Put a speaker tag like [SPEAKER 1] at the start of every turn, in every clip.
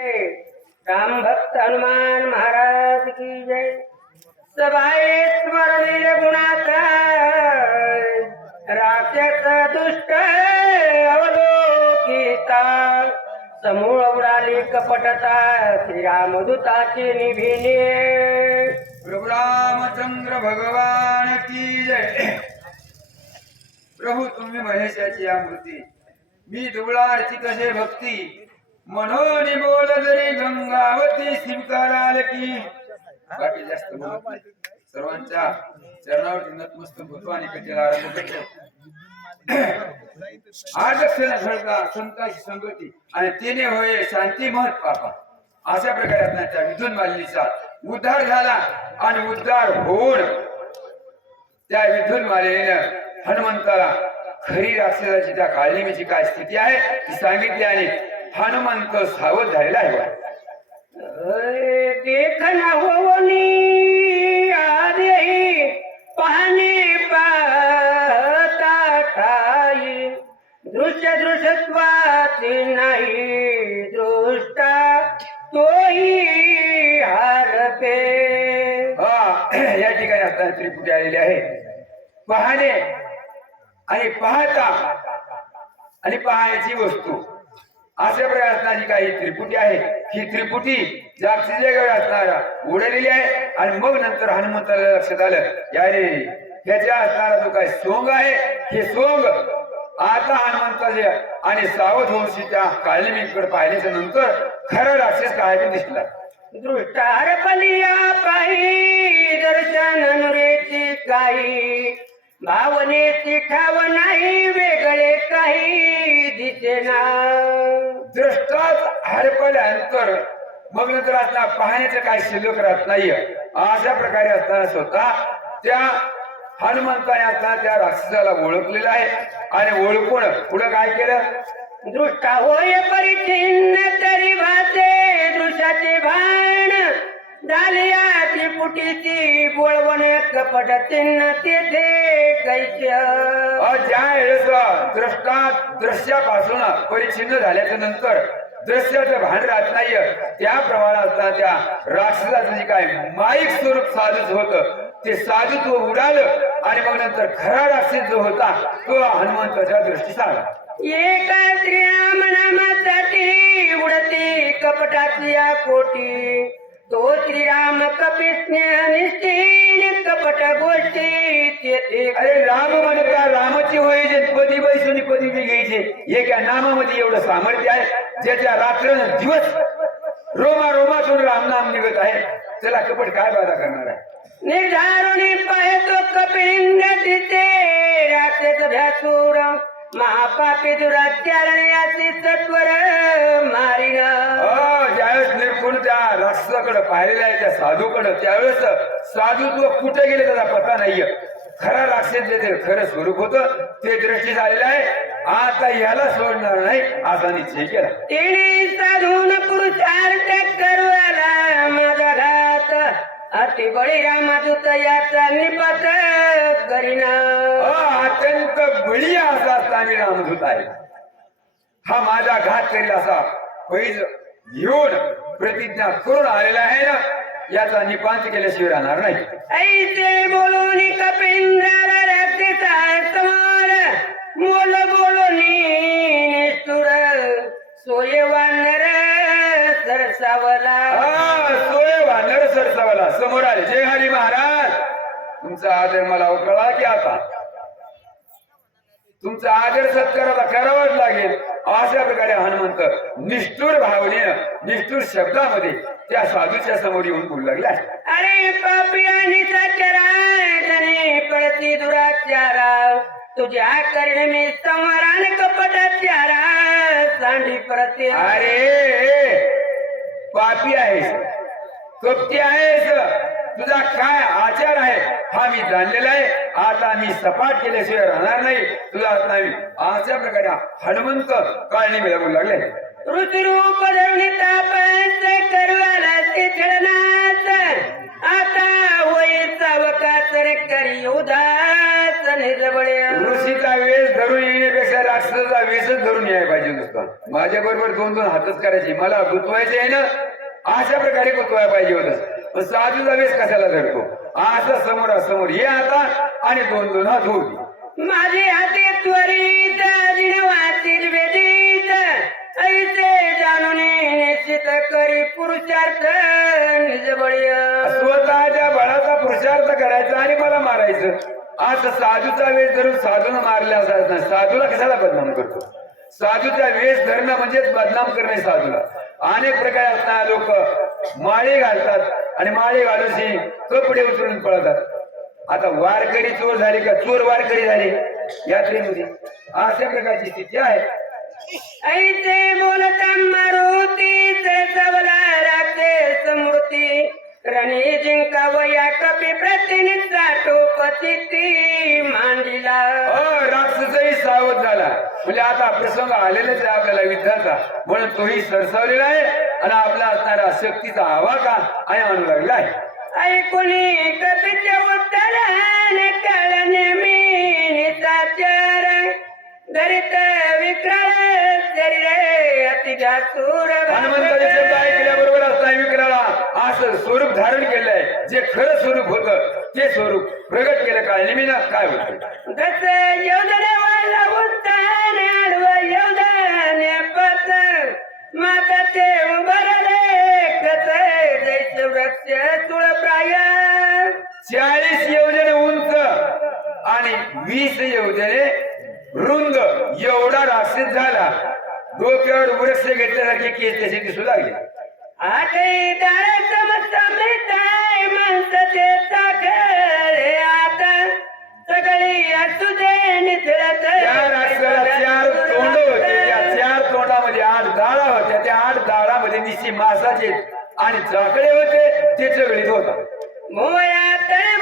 [SPEAKER 1] राम भक्त हनुमान महाराज की जय। सभाए स्मरणीय गुणाचा राक्षस दुष्ट अवलोकिता समूळ उडाली कपटता श्रीरामदूताची निभिने।
[SPEAKER 2] प्रभु रामचंद्र भगवान की जय। प्रभू तुम्ही महेशाची या मूर्ती मी दुबळाची कसे भक्ती म्हणून बोल जरी गंगावती स्वीकाराल की. बाकी जास्त सर्वांच्या चरणावरती नतमस्तक होतो आणि कथेला आरंभ करतो. घडता संताची संगती आणि तिने होय शांती महत पापा. अशा प्रकारे त्यांच्या त्या विधून मालिनीचा उद्धार झाला आणि उद्धार होऊन त्या विधून मालिनीनं हनुमंताला खरी राक्षसाची त्या काळिमीची काय स्थिती आहे ती सांगितली आणि हनुमंत सावध झालेला आहे
[SPEAKER 1] देख न होनी आदि पाहणे पाहता ठाई दृश्य दृश्यत्वाची नाही दृष्टा तोही हारते
[SPEAKER 2] हा या ठिकाणी आता त्रिपुटी आलेली आहे. पाहणे आणि पाहता आणि पाहण्याची वस्तू. अशा प्रकारे असणारी काही त्रिपुटी आहे. ही त्रिपुटी जागतिक जगावर असणारा उडलेली आहे. आणि मग नंतर हनुमंताला लक्षात आलं या रे असणारा जो काही सोंग आहे हे सोंग आता हनुमंताचे आणि सावध वंशी त्या काळिमीकडे पाहिल्याच्या नंतर खरं राक्षस काय दिसला.
[SPEAKER 1] दृष्टार बलिया पाही दर्शन नुरेची काही भावनेची ठाव नाही वेगळे काही दिसेना
[SPEAKER 2] दृष्टाच हरपल्यानंतर मग नंतर असताना पाहण्याचं काय शिल्लक राहत नाहीये. अशा प्रकारे असताना स्वतः त्या हनुमंताने आता त्या राक्षसाला ओळखलेलं आहे. आणि ओळखून पुढे काय केलं?
[SPEAKER 1] दृष्टा होय परिचिन्न तरी भाते दृश्याचे भान. झालियाची पुटीची बोळवण कपट चिन्ह तेथे कैस्य
[SPEAKER 2] अ, ज्या वेळेस दृष्टा दृश्यापासून परिच्छिन्न झाल्याच्यानंतर दृश्याचं भान राहत नाहीये त्या प्रमाणात त्या राक्षसाचं जे काय माईक स्वरूप साधूच होत ते साधुत्व उडालं आणि मग नंतर खरा राक्षस जो होता तो हनुमंताच्या दृष्टीस आला.
[SPEAKER 1] एका श्रीराम नामासाठी उडती कपटाची या कोटी तो श्रीराम कपिस्नेह निष्ठीन कपट गोष्टी
[SPEAKER 2] अरे राम म्हणता रामाची होय जे पदी बैसुनी पदी घ्यायचे एका नामामध्ये एवढं सामर्थ्य आहे ज्याच्या रात्र दिवस रोमा रोमातून राम नाम निघत आहे. त्याला कपट काय बाधा करणार आहे?
[SPEAKER 1] निर्धारुणी पाहतो कपिंग तिथे राक्षस भ्यासूर महापापी दुराचारण्याचे सत्वर मारिन.
[SPEAKER 2] ज्यावेळेस निर्गुण त्या राक्षसाकडे पाहिलेलं आहे त्या साधूकडे त्यावेळेस साधुत्व कुठे गेले त्याचा पता नाहीये. खरा राक्षस जे खरं स्वरूप होतं ते दृष्टी झालेलं आहे. आता याला सोडणार नाही असा निश्चय केला.
[SPEAKER 1] साधून पुरुषार्थ अति बळी रामादूत याचा निपात करीना
[SPEAKER 2] अत्यंत बळीया असा असताना रामदूत आहे. हा माझा घात करील असा पैज घेऊन प्रतिज्ञा करून आलेला आहे ना याचा निपांत केल्याशिवाय राहणार नाही.
[SPEAKER 1] ऐसे बोलून कपिंद्राला राक्षसा समोर मोल बोलूनी निष्ठुर सोय वानर सरसावला
[SPEAKER 2] सोय वानर सरसावला. समोर आले. जय हरी महाराज. तुमचा आदर मला कळा की आता. तुमचा आदर सत्कार आता करावाच लागेल. अशा प्रकारे हनुमंत निष्ठुर भावनेनं निष्ठुर शब्दामध्ये त्या साधूच्या समोर येऊन बोलू लागला.
[SPEAKER 1] अरे पापी आणि पडती दुराचारा तुझ्या करणे मी संवरान कपटाचारा सांडी प्रत्ये
[SPEAKER 2] अरे पापी आहेस. कपटी आहेस. तुझा काय आचार आहे हा मी जाणलेला आहे. आता मी सपाट केल्याशिवाय राहणार नाही. तुझा नाही अशा प्रकारे हनुमंत काळणी मिळवू लागले.
[SPEAKER 1] ऋतुरूप धरुणी तापस करवाला ते छळनात आता होई सावकातर करी उदास निजबळे
[SPEAKER 2] ऋषीचा वेश धरून येण्यापेक्षा राक्षसाचा वेशच धरून यायला पाहिजे नुसता. माझ्या बरोबर दोन दोन हातच करायचे. मला गुंतवायचे आहे ना? अशा प्रकारे गुंतवायला पाहिजे होतं. पण साधूचा वेश कशाला धरतो? असं समोर समोर हे आता आणि दोन दोन हात होती
[SPEAKER 1] माझे हाते त्वरित वाचील वेदीत. ऐसे जाणून निश्चित करी पुरुषार्थ. निज बळीय
[SPEAKER 2] स्वतःच्या बळाचा पुरुषार्थ करायचा आणि मला मारायचं. असं साधूचा वेश धरून साधून मारले असं साधूला कशाला बदनाम करतो? साधूचा वेश धरणं म्हणजेच बदनाम करणे साधूला. अनेक प्रकारे असणारे लोक माळे घालतात आणि माळे घालून कपडे उचलून पळतात. आता वारकरी चोर झाले का? चोर वारकरी झाले. यात्रेमध्ये अशा प्रकारची स्थिती आहे.
[SPEAKER 1] ऐसे बोलता मारुती सबला राखे समृती रणी जिंका वया कपी प्रतिनिधा टोपती मांडिला.
[SPEAKER 2] अ, राक्षसही सावध झाला. म्हणजे आता प्रसंग आलेलाच आहे आपल्याला युद्धाचा म्हणून तोही सरसावलेला आहे. आणि आपला असणारा शक्तीचा आवाका आणि आणू लागला आहे.
[SPEAKER 1] ऐकुनी कपीचे उत्तरान कळणे मी साचार धरित विक्राळ शरीरे अति घासूर
[SPEAKER 2] हनुमंताचे शब्द ऐकल्याबरोबर असता विक्राळा असं स्वरूप धारण केलंय. जे खरं स्वरूप होतं ते स्वरूप प्रगट केलं. काय? निमित्त काय होतं?
[SPEAKER 1] दस योजने वाला उत्तान आडवा योजने पत माता ते उभरले कस जैसे वृक्ष तुळ प्राय.
[SPEAKER 2] चाळीस योजने उंच आणि वीस योजने रुंद एवढा राक्षस झाला वृक्ष घेतल्यासारखे केस त्याचे दिसू लागले
[SPEAKER 1] आठही दार समसमृताय माणसाचे चाकरे आता. सगळी असू दे निसळत
[SPEAKER 2] त्या राक्षसाला चार तोंड होते. त्या चार तोंडामध्ये आठ होत्या. त्या आठ निशी मासाचे आणि चाकडे होते. ते चगडीत होता
[SPEAKER 1] मोया तळे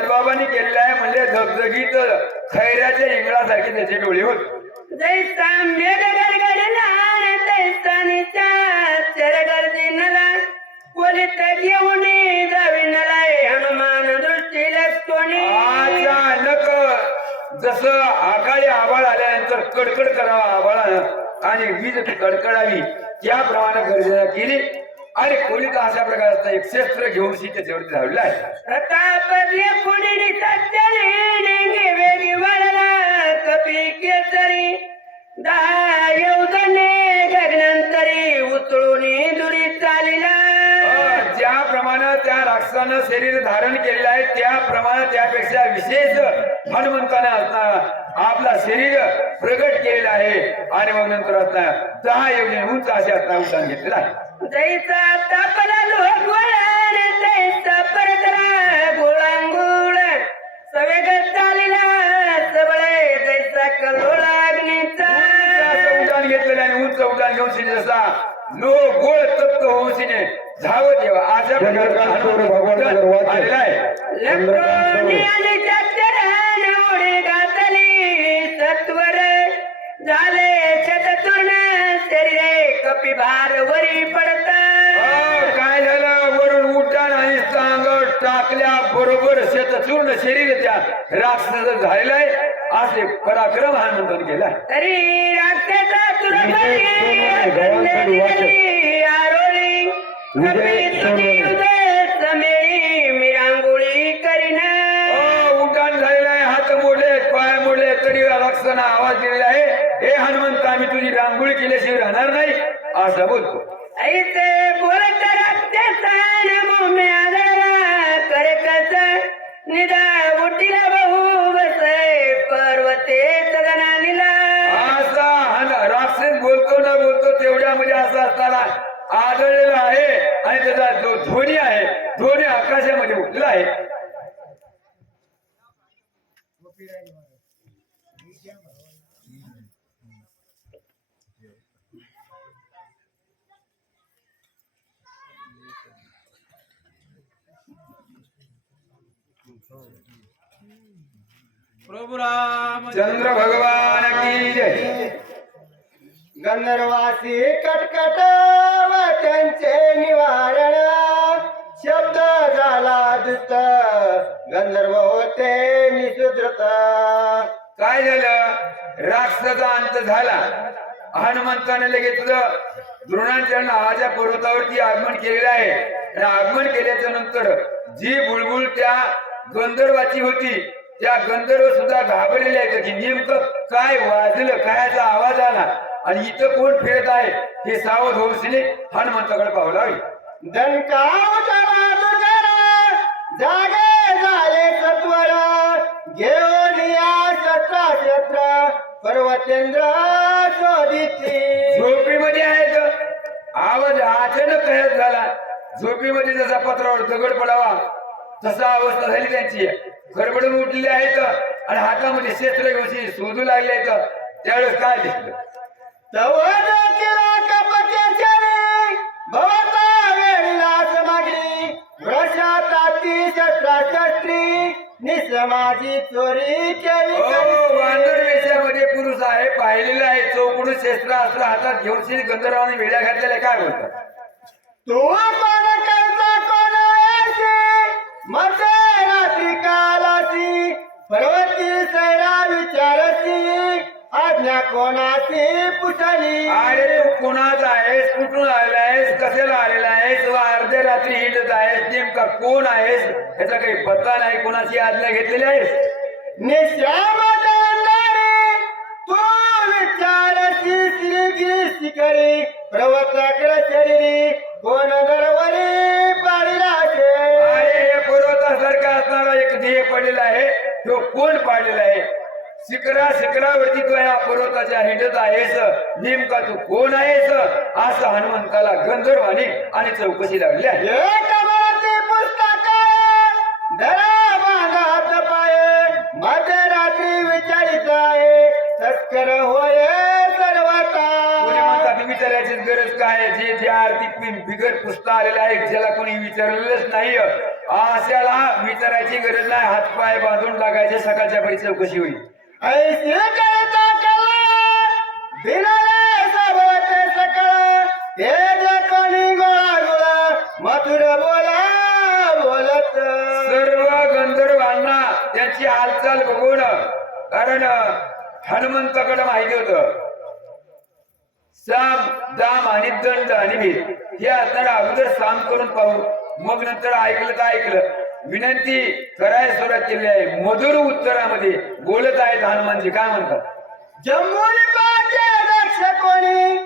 [SPEAKER 2] नागबाबांनी केलेलं आहे म्हणजे धगधगीत खैऱ्याच्या इंगळासारखे त्याचे डोळे होते.
[SPEAKER 1] जैसा
[SPEAKER 2] अचानक आकाळी आभाळ आल्यानंतर कडकड करावा आभाळानं आणि वीज कडकडावी त्याप्रमाणे गर्जना केली. आणि खोलीत अशा प्रकारचा एक शस्त्र घेऊन सीतेच्यावरती धावला आहे.
[SPEAKER 1] प्रतापले पुढील सत्याने वेगी वळला कपी केसरी. दहा येऊदने गगनंतरी उचलून दुरी चालिला
[SPEAKER 2] अ, ज्याप्रमाणे त्या राक्षसानं शरीर धारण केलेलं आहे त्याप्रमाणे त्यापेक्षा विशेष हनुमंताने असणार आपला शरीर प्रगट केलेलं आहे. आणि मग नंतर असणार दहा योजने उंच असे असता उड्डाण घेतलेलं आहे.
[SPEAKER 1] जैसा तापला गोळान तैसा परतला गोळांगुळ. सवेग चालिला सबळे जैसा कलोळा अग्नीचा.
[SPEAKER 2] उड्डाण घेतलेलं आहे उंच उड्डाण घेऊन सिने जसा लो गोळ तप्त होऊन
[SPEAKER 3] सौरभ भगवान नगर वाचन.
[SPEAKER 2] आलेला आहे.
[SPEAKER 1] लक्ष्मी आणि चक्रान उडी घातली. सत्वर झाले कपी भार वरी पडता.
[SPEAKER 2] काय झालं? वरून उड्डाण आणि चांग टाकल्या बरोबर चूर्ण शरीर त्या राक्षस झालेलं आहे असे पराक्रम
[SPEAKER 1] तरी
[SPEAKER 3] सोनवणे.
[SPEAKER 1] तुझे समेळी मिरांगुळी करीना.
[SPEAKER 2] झालेलं आहे हात मोडले पाय मोडले तरी राक्षसानं आवाज दिलेला आहे. हे हनुमंत आम्ही तुझी रांगोळी केल्याशिवाय राहणार नाही. असं बोलतो
[SPEAKER 1] निदा उठीला बहु बसे पर्वते सगना निला
[SPEAKER 2] असा राक्षस बोलतो ना बोलतो तेवढ्यामध्ये असं असताना आदळलेला आहे. आणि त्याचा जो ध्वनी आहे ध्वनी आकाशामध्ये उठला आहे. चंद्र भगवान की जय.
[SPEAKER 3] गंधर्वासी कटकट व त्यांचे निवारण. शब्द झाला दुत गंधर्व होते निशुद्रत
[SPEAKER 2] काय झालं? राक्षसाचा अंत झाला. हनुमंताने लगेच द्रोणांच्या नावाच्या पर्वतावरती आगमन केलेलं आहे. आणि आगमन केल्याच्यानंतर जी बुलबुल त्या गंधर्वाची होती त्या गंधर्व सुद्धा घाबरलेले आहेत की नेमकं काय वाजलं कायचा आवाज आला? आणि इथं कोण फिरत आहे? हे सावध होऊसने हनुमंताकडे पाहू लागले.
[SPEAKER 3] जागे झाले सत्वर घेऊन या शस्त्र शस्त्र पर्वतेंद्र
[SPEAKER 2] झोपेमध्ये आहेत. आवाज अचानक झाला. झोपेमध्ये जसा पत्रावर दगड पडावा तसा अवस्था झाली त्यांची. खडबडून उठलेले आहेत आणि हातामध्ये शस्त्र घेऊन शोधू लागले आहेत त्यावेळेस काय
[SPEAKER 3] शस्त्री निसमाजी चोरी केली
[SPEAKER 2] हो वानर वेशामध्ये पुरुष आहे पाहिलेलं आहे. चौकडून शस्त्र अस्त्र हातात घेऊन श्री गंधर्वाने वेड्या घातलेल्या काय बोलतात?
[SPEAKER 3] तू कोण करता कोण याची कालाची पर्वती सैरा विचारती आज्ञा कोणाची पुसली
[SPEAKER 2] अरे तू कोणाचा आहेस कुठून आलेला आहेस कशाला आलेला आहेस? व अर्ध्या रात्री हिंडत आहेस नेमका कोण आहेस? याचा काही पत्ता नाही कोणाची आज्ञा घेतलेली आहेस?
[SPEAKER 3] निश्याम दंडारी तू विचारती श्रीगी शिकरी प्रवताकडे शरीरी कोण दरवरी
[SPEAKER 2] ध्येय पडलेला आहे तो कोण पाडलेला आहे? शिखरा शिखरावरती तू या पर्वताच्या हिंडत आहेस नेमका तू कोण आहेस असं हनुमंताला गंधर्वाने आणि चौकशी लागली विचारायची गरज काय? जे जे आरती बिगर पुसता आलेला आहे ज्याला कोणी विचारलेलंच नाही अशाला विचारायची गरज नाही. हातपाय बांधून टाकायचे सकाळच्या परी चौकशी होईल.
[SPEAKER 3] मथुर बोला बोलत.
[SPEAKER 2] सर्व गंधर्वांना त्यांची हालचाल बघून कारण हनुमंताकडे माहिती होत. साम दाम आणि दंड आणि भीत हे असताना अगोदर साम करून पाहू. मग नंतर ऐकलं तर ऐकलं. विनंती करायला सुरुवात केली आहे. मधुर उत्तरामध्ये बोलत आहेत हनुमानजी. काय म्हणतात?
[SPEAKER 3] जम्मूने पाचे दक्ष कोणी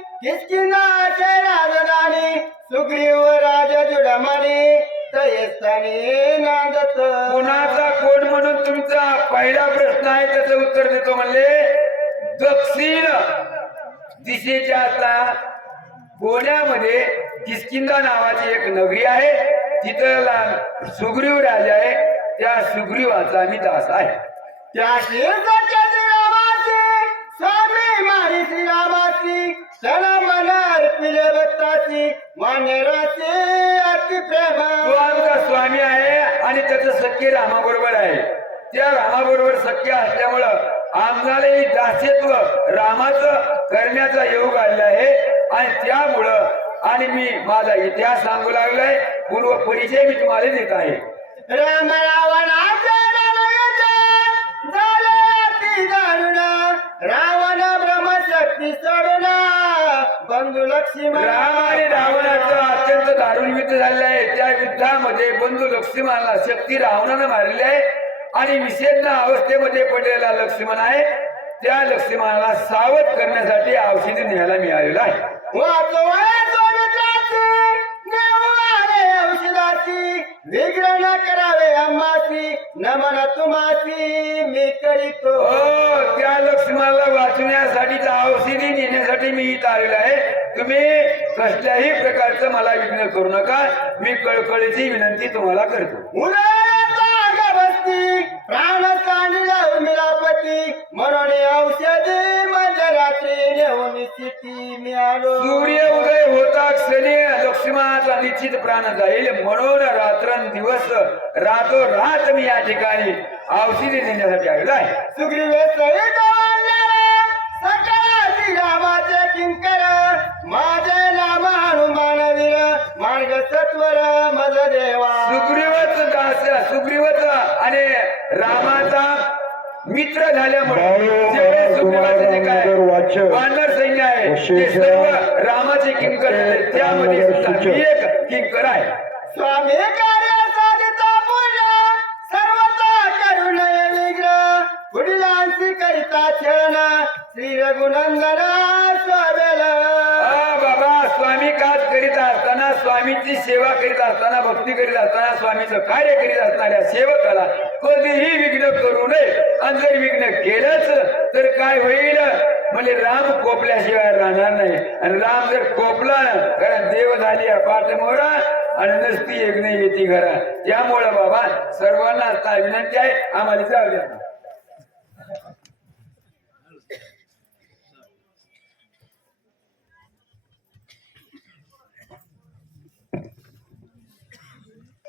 [SPEAKER 3] राजधानी सुग्रीव राजा जुडमानी तयस्थानी नांदत.
[SPEAKER 2] कोणाचा कोण म्हणून तुमचा पहिला प्रश्न आहे त्याचं उत्तर देतो म्हणले दक्षिण दिशेच्या आता पुण्यामध्ये किसकिंदा नावाची एक नगरी आहे. तिथं सुग्रीव राजा आहे. त्या सुग्रीवाचा मी दास आहे.
[SPEAKER 3] त्या स्वामी मारी श्रीरामाची क्षण मनार पिले भक्ताची मान्यराची अति प्रेम.
[SPEAKER 2] तो आमचा स्वामी आहे आणि त्याचं सख्य रामाबरोबर आहे. त्या रामाबरोबर सख्य असल्यामुळं आम्हालाही दास्यत्व रामाचं करण्याचा योग आलेला आहे. आणि त्यामुळं आणि मी माझा इतिहास सांगू लागलाय. पूर्व परिचय मी तुम्हाला देत आहे.
[SPEAKER 3] राम रावणाचे रावण ब्रह्मशक्ती सोडून बंधू लक्ष्मण
[SPEAKER 2] राम आणि रावणाचं अत्यंत दारुण युद्ध झालेलं आहे. त्या युद्धामध्ये बंधू लक्ष्मणाला शक्ती रावणानं मारलेली आहे आणि विषेदना अवस्थेमध्ये पडलेला लक्ष्मण आहे. त्या लक्ष्मणाला सावध करण्यासाठी औषधी न्यायला मिळालेलं आहे.
[SPEAKER 3] औषधाची विग्रह न करावे अम्माची नमन तुम्हाची मी करीतो.
[SPEAKER 2] हो त्या लक्ष्मणाला वाचवण्यासाठीचा औषधी नेण्यासाठी मी इथं आलेलो आहे. तुम्ही कसल्याही प्रकारचं मला विघ्न करू नका. मी कळकळीची विनंती तुम्हाला करतो.
[SPEAKER 3] उन्हाळ्याचा प्राण सांडला मिलापती म्हणून औषधी
[SPEAKER 2] सूर्य उदय होता क्षणी लक्ष्मणाचा निश्चित प्राण जाईल. म्हणून रात्रंदिवस रातो रात मी या ठिकाणी औषधी देण्यासाठी आलेलो आहे.
[SPEAKER 3] सुग्रीवे किंकर माझे नाम हनुमान वीर मार्ग सत्वर मज देवा
[SPEAKER 2] सुग्रीवच सुग्रीवच आणि रामाचा मित्र झाल्यामुळे वानर सैन्य आहे ते सर्व रामाचे किंकर झाले. त्यामध्ये सुद्धा मी एक किंकर आहे.
[SPEAKER 3] स्वामी कार्य साधिता पुण्य सर्वता करुण विग्रह पुढीलांची करिता छळण श्री रघुनंदन स्वामेल
[SPEAKER 2] हा बाबा स्वामी काज करीत असताना स्वामीची सेवा करीत असताना भक्ती करीत असताना स्वामीचं कार्य करीत असणाऱ्या सेवकाला कधीही विघ्न करू नये. आणि जर विघ्न केलंच तर काय होईल? म्हणजे राम कोपल्याशिवाय राहणार नाही. आणि राम जर कोपला कारण देव झाली पाठ मोरा आणि नसती एक नाही येते घरा. त्यामुळं बाबा सर्वांना आता विनंती आहे. आम्हाला जाऊ द्या